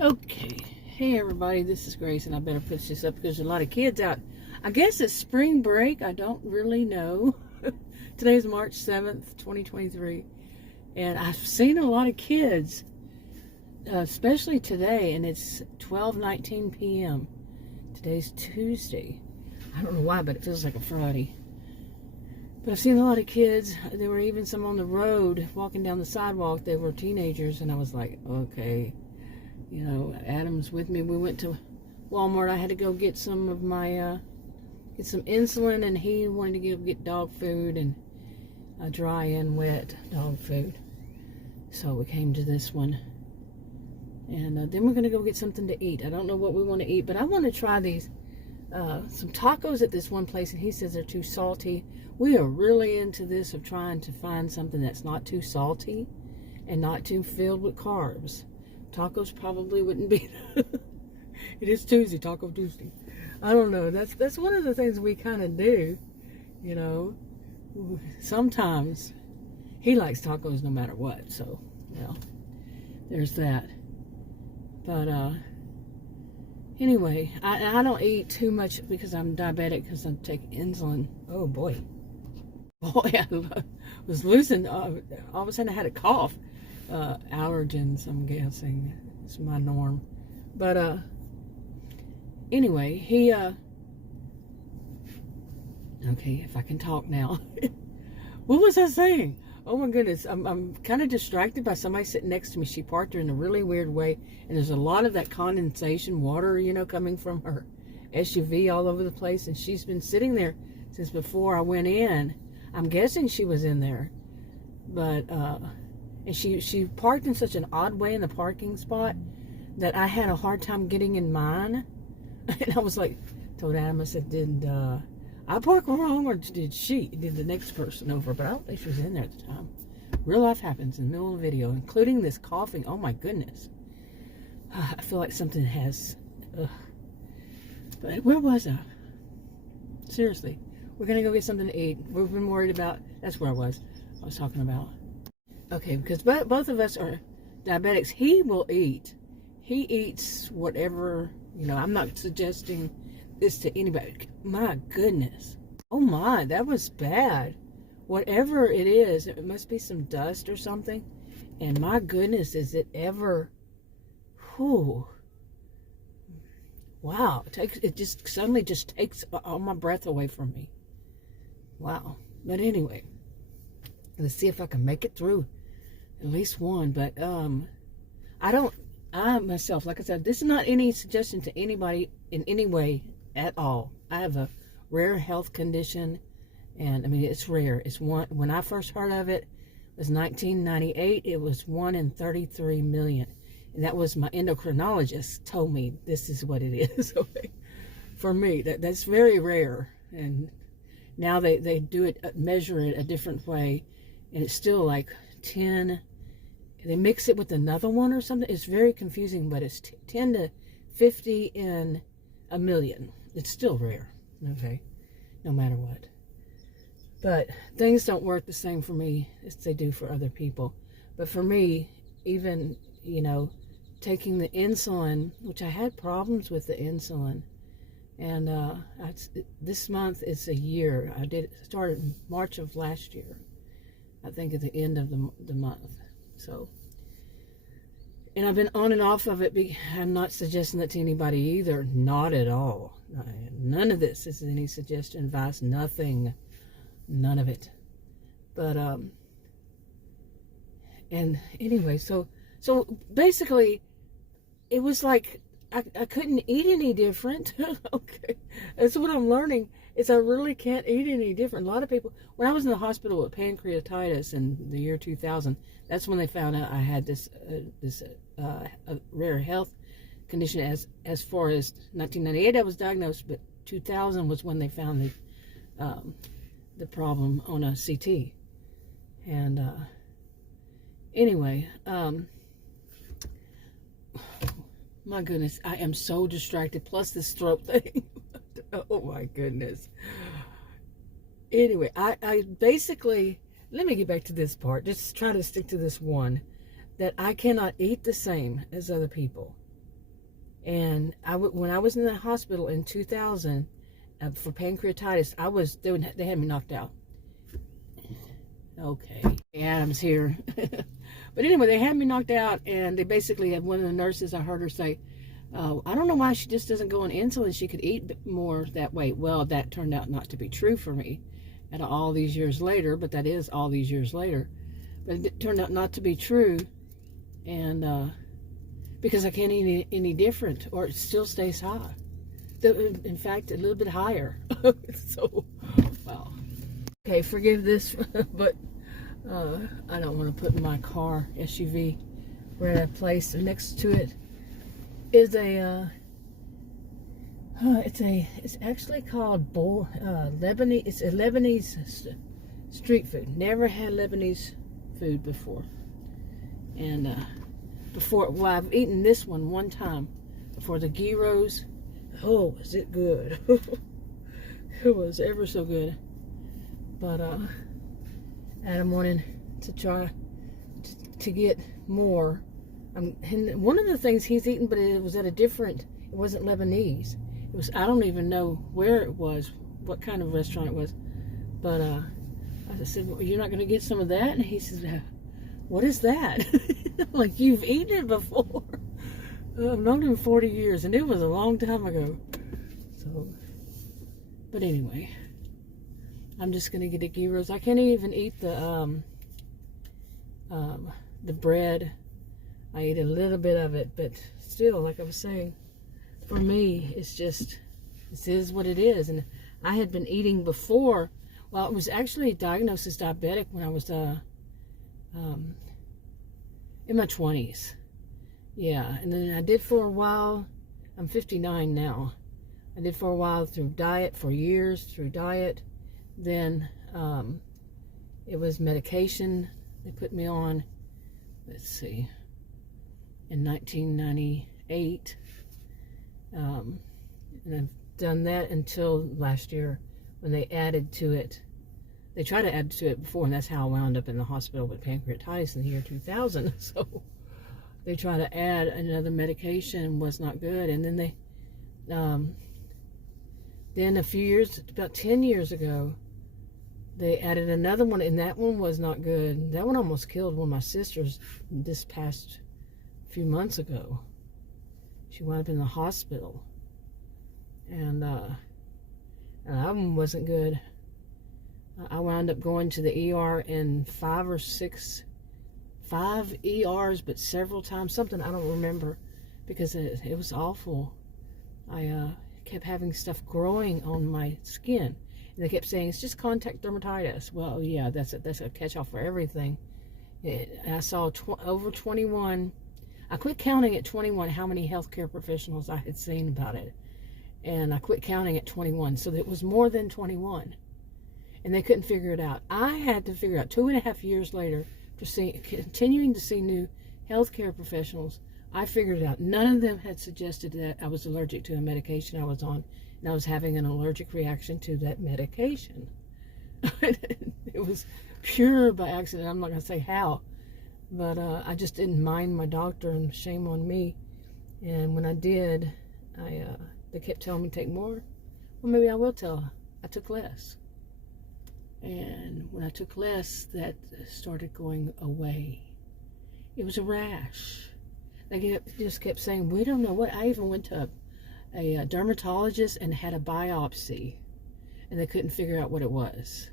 Okay. Hey everybody, this is Grace, and I better put this up because there's a lot of kids out. I guess it's spring break. I don't really know. Today's March 7th, 2023. And I've seen a lot of kids, especially today, and it's 12:19 p.m. Today's Tuesday. I don't know why, but it feels like a Friday. But I've seen a lot of kids. There were even some on the road walking down the sidewalk. They were teenagers, and I was like, okay. You know, Adam's with me. We went to Walmart. I had to go get some of my, get some insulin, and he wanted to get dog food and dry and wet dog food. So we came to this one. And then we're going to go get something to eat. I don't know what we want to eat, but I want to try these, some tacos at this one place, and he says they're too salty. We are really into this of trying to find something that's not too salty and not too filled with carbs. Tacos probably wouldn't be. It is Tuesday, Taco Tuesday. I don't know. That's one of the things we kind of do, you know. Sometimes he likes tacos no matter what. So, you know, there's that. But anyway, I don't eat too much because I'm diabetic because I'm taking insulin. Oh boy, I was losing. All of a sudden, I had a cough. Allergens, I'm guessing, is my norm. But anyway, he okay, if I can talk now. What was I saying? Oh my goodness, I'm kind of distracted by somebody sitting next to me. She parked her in a really weird way, and there's a lot of that condensation water, you know, coming from her SUV all over the place, and she's been sitting there since before I went in. I'm guessing she was in there, but and she parked in such an odd way in the parking spot that I had a hard time getting in mine. And I was like, told Adam, I said, did I park wrong, or did the next person over? But I don't think she was in there at the time. Real life happens in the middle of a video, including this coughing. Oh my goodness. I feel like something has, but where was I? Seriously, we're going to go get something to eat. We've been worried about, that's where I was talking about. Okay, because both of us are diabetics. He will eat. He eats whatever, you know. I'm not suggesting this to anybody. My goodness. Oh my, that was bad. Whatever it is, it must be some dust or something. And my goodness, is it ever, whew. Wow, it just suddenly just takes all my breath away from me. Wow. But anyway, let's see if I can make it through at least one. But I myself, like I said, this is not any suggestion to anybody in any way at all. I have a rare health condition, and I mean, it's rare. It's one, when I first heard of it, was 1998. It was 1 in 33 million. And that was my endocrinologist told me this is what it is. Okay. For me, that's very rare. And now they do it, measure it a different way, and it's still like 10. They mix it with another one or something. It's very confusing, but it's 10 to 50 in a million. It's still rare, okay, no matter what. But things don't work the same for me as they do for other people. But for me, even, you know, taking the insulin, which I had problems with the insulin, and this month is a year. I started in March of last year, I think at the end of the month. So, and I've been on and off of it. I'm not suggesting that to anybody either. Not at all. None of this is any suggestion, advice, nothing. None of it. But, and anyway, so basically, it was like, I couldn't eat any different. Okay. That's what I'm learning, is I really can't eat any different. A lot of people, when I was in the hospital with pancreatitis in the year 2000, that's when they found out I had this rare health condition. As far as 1998, I was diagnosed, but 2000 was when they found the problem on a CT. And anyway, my goodness, I am so distracted. Plus this throat thing. Oh my goodness. Anyway, I basically, let me get back to this part. Just try to stick to this one. That I cannot eat the same as other people. And when I was in the hospital in 2000 for pancreatitis, they had me knocked out. Okay, Adam's here. But anyway, they had me knocked out, and they basically had one of the nurses, I heard her say, I don't know why she just doesn't go on insulin. She could eat more that way. Well, that turned out not to be true for me at all these years later, but that is all these years later. But it turned out not to be true, and because I can't eat any different, or it still stays high. In fact, a little bit higher. So, wow. Okay, forgive this, but I don't want to put my car, SUV, we're at a place next to it is it's actually called Lebanese. It's a Lebanese street food. Never had Lebanese food before, and I've eaten this one time before, the gyros. Oh, was it good? It was ever so good. But Adam wanted to try to get more. And one of the things he's eaten, but it was at it wasn't Lebanese. It was, I don't even know where it was, what kind of restaurant it was. But I said, well, you're not going to get some of that? And he says, what is that? Like, you've eaten it before. I've known him 40 years, and it was a long time ago. So, but anyway, I'm just going to get a gyros. I can't even eat the bread. I eat a little bit of it, but still, like I was saying, for me, it's just, this is what it is. And I had been eating before. Well, it was actually diagnosed as diabetic when I was in my 20s. Yeah, and then I did for a while. I'm 59 now. I did for a while through diet, for years through diet. Then it was medication they put me on. Let's see. In 1998, and I've done that until last year when they added to it. They tried to add to it before, and that's how I wound up in the hospital with pancreatitis in the year 2000. So they tried to add another medication, was not good, and then they, then a few years, about 10 years ago, they added another one, and that one was not good. That one almost killed one of my sisters this past few months ago. She wound up in the hospital, and that one wasn't good. I wound up going to the ER in 5 ERs, but several times, something I don't remember, because it was awful. I kept having stuff growing on my skin, and they kept saying it's just contact dermatitis. Well, yeah, that's a catch-all for everything. I saw over 21. I quit counting at 21 how many healthcare professionals I had seen about it. And I quit counting at 21. So it was more than 21. And they couldn't figure it out. I had to figure out 2.5 years later, continuing to see new healthcare professionals, I figured it out. None of them had suggested that I was allergic to a medication I was on, and I was having an allergic reaction to that medication. It was pure by accident. I'm not going to say how. But I just didn't mind my doctor, and shame on me. And when I did, they kept telling me to take more. Well, maybe I will tell. I took less. And when I took less, that started going away. It was a rash. They just kept saying, we don't know what. I even went to a dermatologist and had a biopsy, and they couldn't figure out what it was.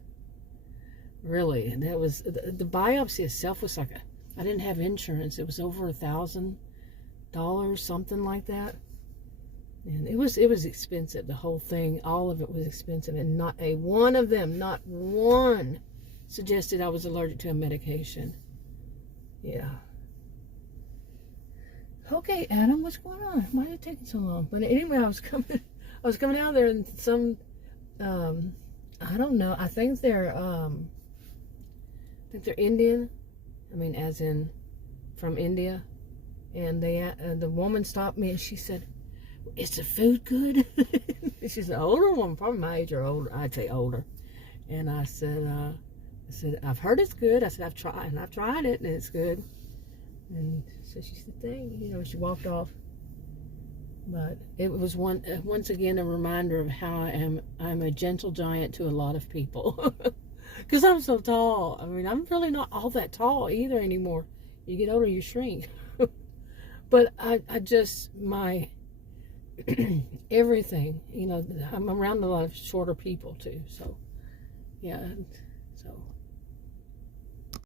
Really. And that was, the biopsy itself was like I didn't have insurance. It was over $1,000, something like that. And it was expensive. The whole thing, all of it was expensive. And not one of them, not one, suggested I was allergic to a medication. Yeah. Okay, Adam, what's going on? Why are you taking so long? But anyway, I was coming out there, and some, I don't know. I think they're Indian. I mean, as in from India. And the woman stopped me, and she said, "Is the food good?" She's an older woman, probably my age or older. I'd say older. And I said, "I've heard it's good." I said, I've tried it, and it's good. And so she said, "Thank you." You know, she walked off. But it was once again a reminder of how I'm a gentle giant to a lot of people. Because I'm so tall. I mean, I'm really not all that tall either anymore. You get older, you shrink. But I just, my everything, you know, I'm around a lot of shorter people too. So, yeah. So